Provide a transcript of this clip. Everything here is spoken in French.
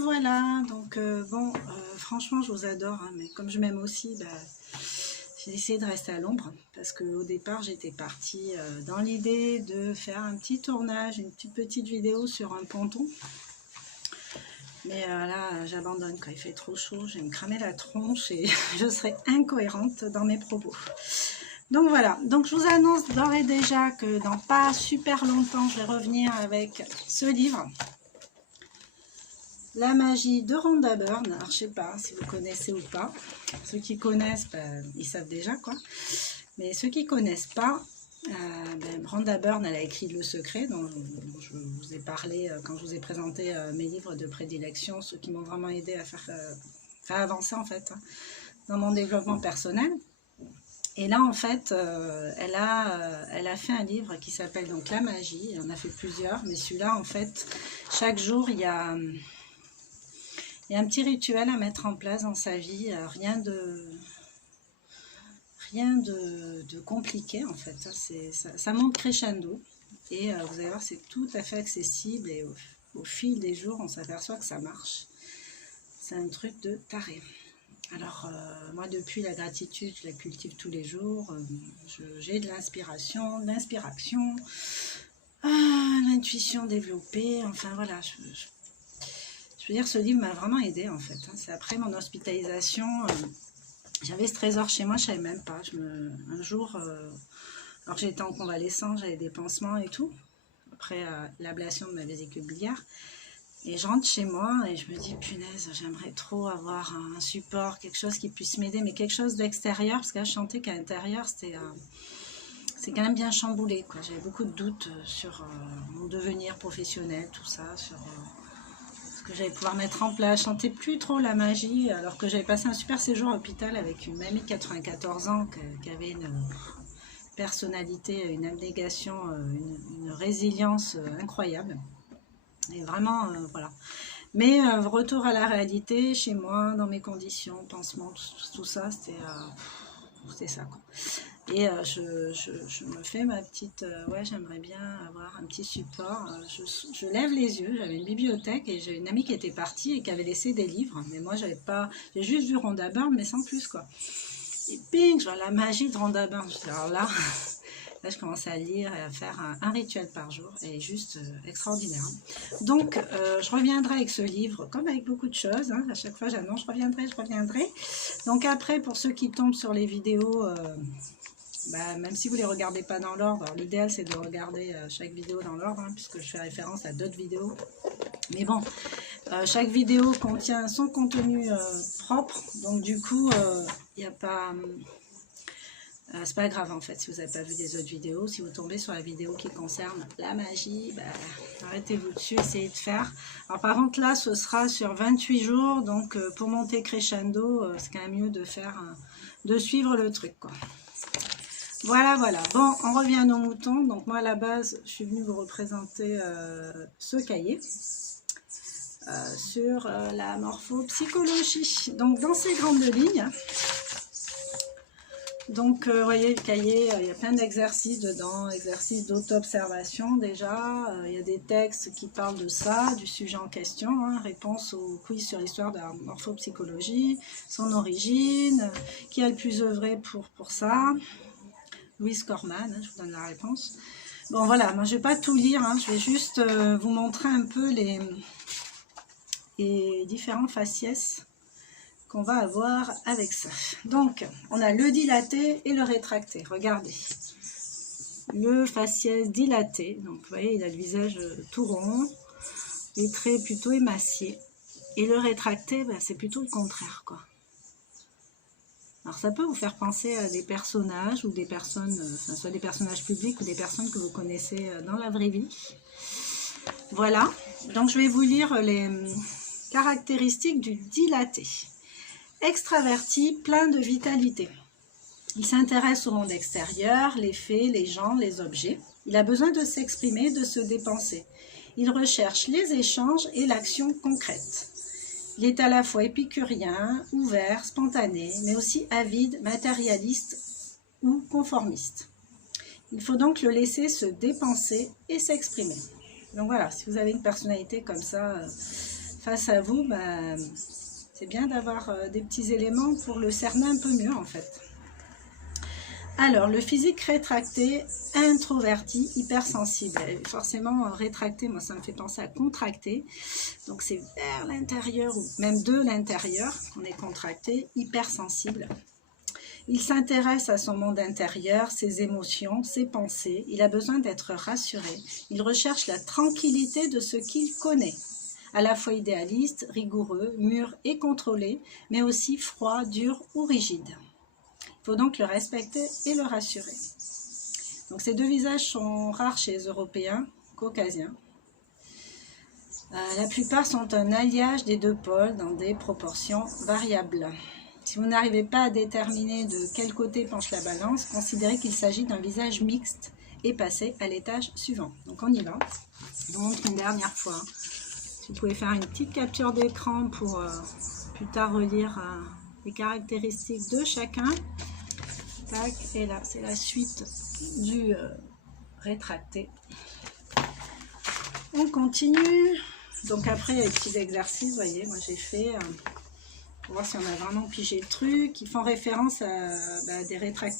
revoilà. Donc bon, franchement je vous adore, hein, mais comme je m'aime aussi, bah, j'ai essayé de rester à l'ombre, parce qu'au départ j'étais partie dans l'idée de faire un petit tournage, une toute petite vidéo sur un ponton. Mais là j'abandonne, quand il fait trop chaud, je vais me cramer la tronche et je serai incohérente dans mes propos. Donc voilà, donc je vous annonce d'ores et déjà que dans pas super longtemps, je vais revenir avec ce livre. La magie de Rhonda Byrne. Alors je sais pas si vous connaissez ou pas. Ceux qui connaissent, ben, ils savent déjà quoi. Mais ceux qui connaissent pas, Rhonda Byrne, elle a écrit Le Secret, dont je vous ai parlé quand je vous ai présenté mes livres de prédilection, ceux qui m'ont vraiment aidé à faire avancer en fait dans mon développement personnel. Et là, en fait, elle a fait un livre qui s'appelle donc La Magie. Elle en a fait plusieurs, mais celui-là, en fait, chaque jour, il y a un petit rituel à mettre en place dans sa vie. Rien de compliqué, en fait. Ça monte crescendo. Et vous allez voir, c'est tout à fait accessible. Et au fil des jours, on s'aperçoit que ça marche. C'est un truc de taré. Alors, moi, depuis la gratitude, je la cultive tous les jours. J'ai de l'inspiration, de l'inspiration, l'intuition développée. Enfin, voilà, je veux dire, ce livre m'a vraiment aidé en fait. C'est après mon hospitalisation, j'avais ce trésor chez moi, je ne savais même pas. Un jour, alors que j'étais en convalescence, j'avais des pansements et tout, après l'ablation de ma vésicule biliaire. Et je rentre chez moi et je me dis, punaise, j'aimerais trop avoir un support, quelque chose qui puisse m'aider, mais quelque chose d'extérieur, parce que là, je sentais qu'à l'intérieur, c'est quand même bien chamboulé, quoi. J'avais beaucoup de doutes sur mon devenir professionnel, tout ça, sur ce que j'allais pouvoir mettre en place. Je sentais plus trop la magie, alors que j'avais passé un super séjour à l'hôpital avec une mamie de 94 ans qui avait une personnalité, une abnégation, une résilience incroyable. Et vraiment, voilà. Mais retour à la réalité, chez moi, dans mes conditions, pansements, tout ça, c'était ça, quoi. Et je me fais ma petite... ouais, j'aimerais bien avoir un petit support. Je lève les yeux, j'avais une bibliothèque et j'ai une amie qui était partie et qui avait laissé des livres. Mais moi, j'avais pas... J'ai juste vu Rhonda Byrne, mais sans plus, quoi. Et bing, je vois la magie de Rhonda Byrne. Alors là... Là, je commence à lire et à faire un rituel par jour, et juste extraordinaire. Donc, je reviendrai avec ce livre, comme avec beaucoup de choses. Hein, à chaque fois, j'annonce, je reviendrai. Donc après, pour ceux qui tombent sur les vidéos, même si vous ne les regardez pas dans l'ordre, l'idéal, c'est de regarder chaque vidéo dans l'ordre, hein, puisque je fais référence à d'autres vidéos. Mais bon, chaque vidéo contient son contenu propre, donc du coup, il n'y a pas... c'est pas grave en fait si vous n'avez pas vu des autres vidéos. Si vous tombez sur la vidéo qui concerne la magie, arrêtez-vous dessus, essayez de faire. Alors par contre là ce sera sur 28 jours, donc pour monter crescendo, c'est quand même mieux de suivre le truc, quoi. Voilà. Bon, on revient à nos moutons. Donc moi à la base je suis venue vous représenter ce cahier sur la morphopsychologie. Donc dans ces grandes lignes, donc, vous voyez le cahier, il y a plein d'exercices dedans, exercices d'auto-observation déjà. Il y a des textes qui parlent de ça, du sujet en question, hein, réponse au quiz sur l'histoire de la morphopsychologie, son origine, qui a le plus œuvré pour ça. Louise Corman, hein, je vous donne la réponse. Bon voilà, moi je ne vais pas tout lire, hein, je vais juste vous montrer un peu les différents faciès qu'on va avoir avec ça. Donc, on a le dilaté et le rétracté. Regardez. Le faciès dilaté. Donc, vous voyez, il a le visage tout rond, les traits plutôt émaciés. Et le rétracté, c'est plutôt le contraire, quoi. Alors, ça peut vous faire penser à des personnages ou des personnes, soit des personnages publics ou des personnes que vous connaissez dans la vraie vie. Voilà. Donc, je vais vous lire les caractéristiques du dilaté. Extraverti, plein de vitalité. Il s'intéresse au monde extérieur, les faits, les gens, les objets. Il a besoin de s'exprimer, de se dépenser. Il recherche les échanges et l'action concrète. Il est à la fois épicurien, ouvert, spontané, mais aussi avide, matérialiste ou conformiste. Il faut donc le laisser se dépenser et s'exprimer. Donc voilà, si vous avez une personnalité comme ça, face à vous, c'est bien d'avoir des petits éléments pour le cerner un peu mieux en fait. Alors, le physique rétracté, introverti, hypersensible. Forcément, rétracté, moi ça me fait penser à contracté. Donc c'est vers l'intérieur ou même de l'intérieur qu'on est contracté, hypersensible. Il s'intéresse à son monde intérieur, ses émotions, ses pensées. Il a besoin d'être rassuré. Il recherche la tranquillité de ce qu'il connaît. À la fois idéaliste, rigoureux, mûr et contrôlé, mais aussi froid, dur ou rigide. Il faut donc le respecter et le rassurer. Donc ces deux visages sont rares chez les Européens, caucasiens. La plupart sont un alliage des deux pôles dans des proportions variables. Si vous n'arrivez pas à déterminer de quel côté penche la balance, considérez qu'il s'agit d'un visage mixte et passez à l'étage suivant. Donc on y va. Je vous montre une dernière fois. Vous pouvez faire une petite capture d'écran pour plus tard relire les caractéristiques de chacun. Tac, et là, c'est la suite du rétracté. On continue. Donc après, il y a des petits exercices, vous voyez, moi j'ai fait, pour voir si on a vraiment pigé le truc, qui font référence à des rétractés.